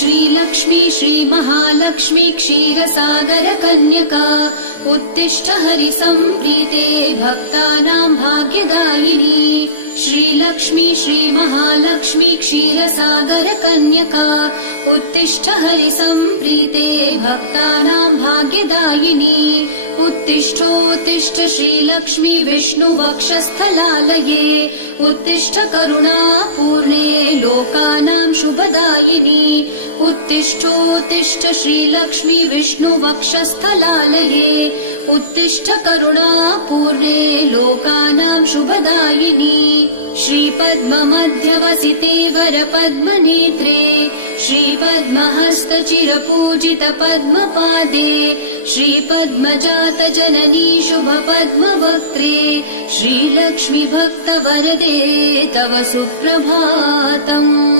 श्रीलक्ष्मी श्रीमहालक्ष्मी क्षीरसागर कन्यका उत्तिष्ठ हरिसम्प्रीते भक्तानां भाग्यदायिनी श्रीलक्ष्मी श्रीमहालक्ष्मी क्षीरसागर कन्यका उत्तिष्ठ हरिसम्प्रीते भक्तानां भाग्यदायिनी उत्तिष्ठोत्तिष्ठ श्रीलक्ष्मी विष्णुवक्षस्थलालये उत्तिष्ठ करुणापूर्णे लोकानां शुभदायिनी उत्तिष्ठोत्तिष्ठ श्रीलक्ष्मी विष्णुवक्षस्थलालये उत्तिष्ठ करुणापूर्णे लोकानां शुभदायिनी श्रीपद्ममध्यवसिते वरपद्मनेत्रे श्रीपद्महस्तचिरपूजित पद्मपादे श्रीपद्मजात जननी शुभपद्मवक्त्रे श्रीलक्ष्मी भक्तवरदे तव सुप्रभातम्।